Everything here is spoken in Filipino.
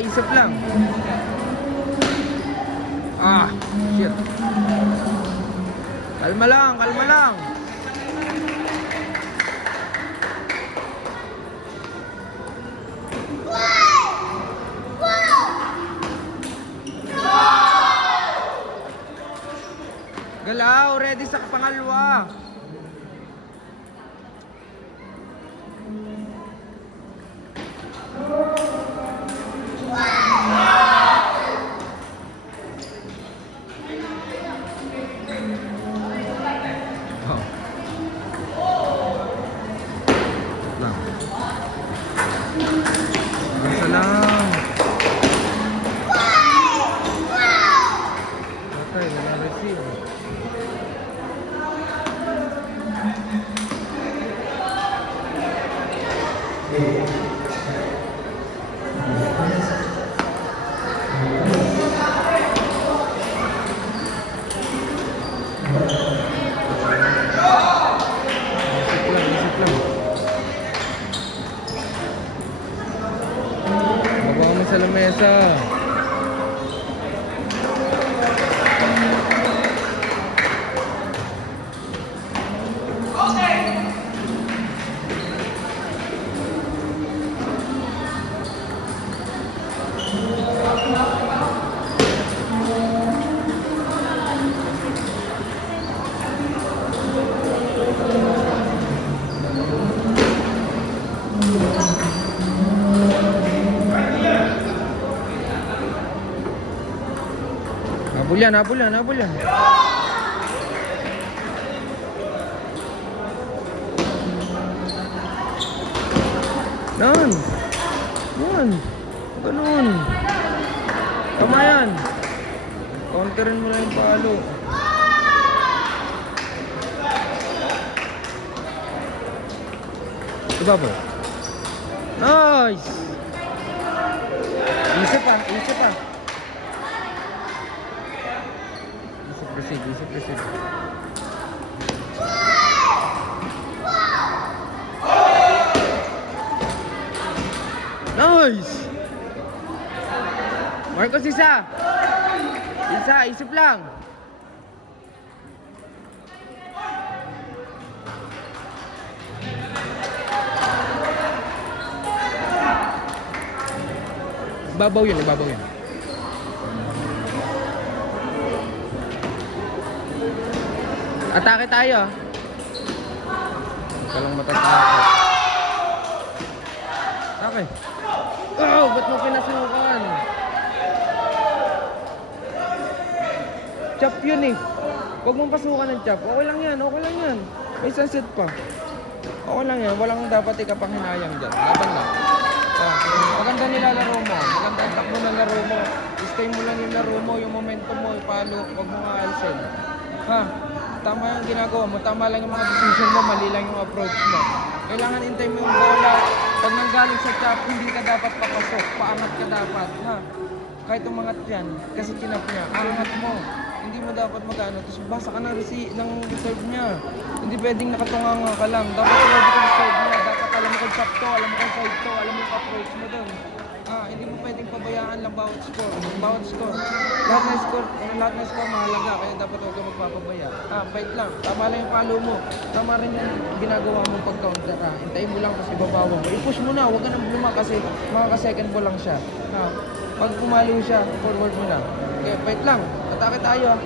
isip lang. Ah, shit. Kalma lang, kalma lang. Galaw, ready sa pangalawa. Basta lang. Okay, wala receive. Isip lang. Baba mo sa lamesa. Habol yan, habol yan, habol yan. Yan. Yan. Ganun. Tama yan. Counterin mo lang yung palo. Diba po? Nice! Isip pa, isip pa. Proceed, proceed. Nice! Marcos, isa! Isa, isip lang. Ibabaw yun, ibabaw yun. Atake tayo. Huwag ka lang matatakot. Okay. Oh, ba't mo pinasukan? Chop yun eh. Huwag mong pasukan ng chop. Okay lang yan, okay lang yan. May sunset pa. Okay lang yan, walang dapat ikapanghinayang dyan. Laban lang. Maganda nilalaro mo. Maganda ang takbo ng laro mo. Stay mo lang yung laro mo, yung momentum mo, ipalo. Huwag mo nga alsin. Ha? Tama yung ginagawa mo, tama lang yung mga decision mo, mali lang yung approach mo. Kailangan hintay mo yung bola. Pag nanggaling sa chop, hindi ka dapat papasok. Paangat ka dapat, ha? Kahit umangat yan, kasi kinap niya, aangat mo. Hindi mo dapat mag-ano, tapos basa ka ng reserve niya. Hindi pwedeng nakatunganga ka lang. Dapat ready ka ng serve niya. Dapat alam mo kung chop to, alam mo kung side to, alam mo yung approach mo doon. Hindi mo pwedeng pabayaan lang bawat score. Bawat score. Lahat ng score mahalaga, kaya dapat huwag ka magpapabaya. Fight lang. Tama lang yung palo mo. Tama rin yung ginagawa mo pag-counter. Hintayin mo lang kasi babawa mo. I-push mo na, huwag ka nang bluma kasi makaka-second ball lang siya. Pag pumalo siya, forward mo na. Okay, fight lang. Atake tayo.